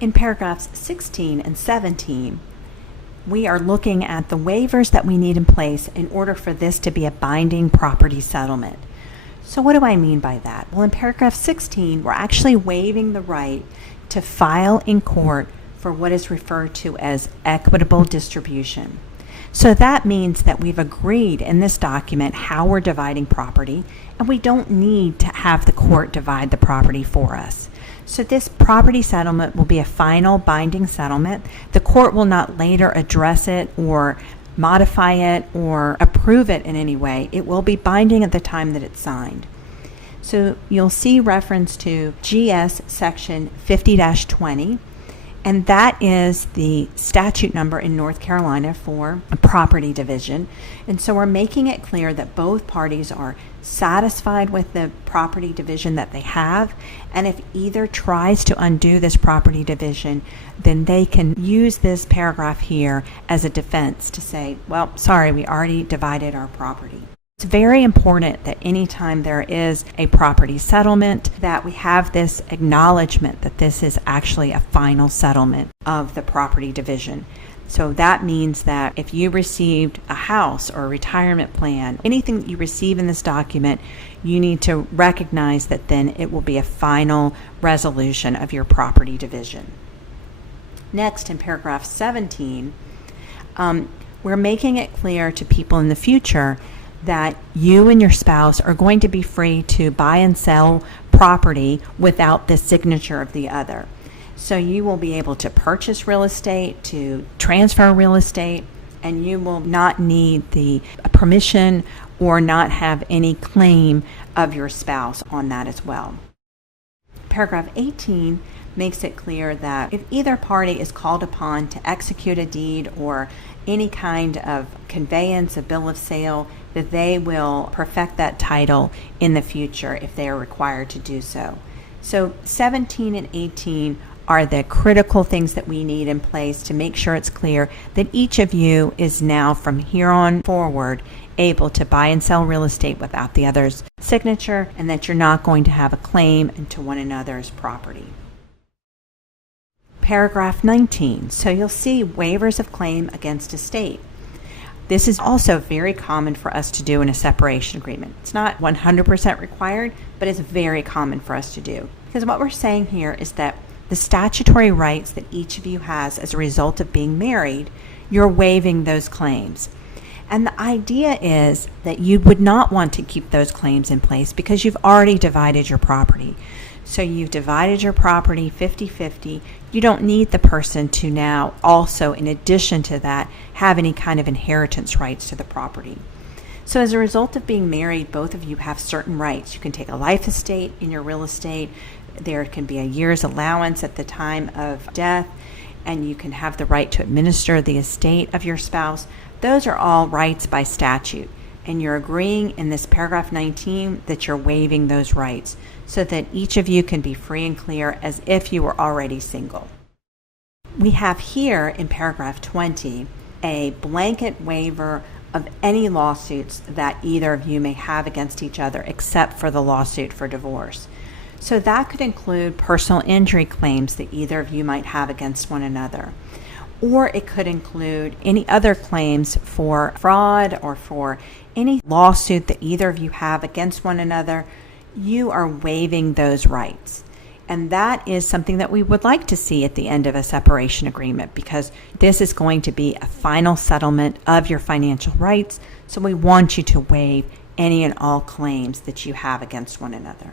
In paragraphs 16 and 17, we are looking at the waivers that we need in place in order for this to be a binding property settlement. So what do I mean by that? Well, in paragraph 16, we're actually waiving the right to file in court for what is referred to as equitable distribution. So that means that we've agreed in this document how we're dividing property, and we don't need to have the court divide the property for us. So this property settlement will be a final binding settlement. The court will not later address it or modify it or approve it in any way. It will be binding at the time that it's signed. So you'll see reference to GS section 50-20, and that is the statute number in North Carolina for a property division. And so we're making it clear that both parties are satisfied with the property division that they have, and if either tries to undo this property division, then they can use this paragraph here as a defense to say, well, sorry, we already divided our property. It's very important that anytime there is a property settlement that we have this acknowledgement that this is actually a final settlement of the property division. So that means that if you received a house or a retirement plan, anything that you receive in this document, you need to recognize that then it will be a final resolution of your property division. Next, in paragraph 17, we're making it clear to people in the future that you and your spouse are going to be free to buy and sell property without the signature of the other. So you will be able to purchase real estate, to transfer real estate, and you will not need the permission or not have any claim of your spouse on that as well. Paragraph 18 makes it clear that if either party is called upon to execute a deed or any kind of conveyance, a bill of sale, that they will perfect that title in the future if they are required to do so. So 17 and 18 are the critical things that we need in place to make sure it's clear that each of you is now from here on forward able to buy and sell real estate without the other's signature, and that you're not going to have a claim into one another's property. Paragraph 19. So you'll see waivers of claim against estate. This is also very common for us to do in a separation agreement. It's not 100% required, but it's very common for us to do. Because what we're saying here is that the statutory rights that each of you has as a result of being married, you're waiving those claims. And the idea is that you would not want to keep those claims in place because you've already divided your property. So you've divided your property 50-50. You don't need the person to now also, in addition to that, have any kind of inheritance rights to the property. So as a result of being married, both of you have certain rights. You can take a life estate in your real estate. There can be a year's allowance at the time of death, and you can have the right to administer the estate of your spouse. Those are all rights by statute, and you're agreeing in this paragraph 19 that you're waiving those rights so that each of you can be free and clear as if you were already single. We have here in paragraph 20 a blanket waiver of any lawsuits that either of you may have against each other except for the lawsuit for divorce. So that could include personal injury claims that either of you might have against one another. Or it could include any other claims for fraud or for any lawsuit that either of you have against one another. You are waiving those rights. And that is something that we would like to see at the end of a separation agreement, because this is going to be a final settlement of your financial rights. So we want you to waive any and all claims that you have against one another.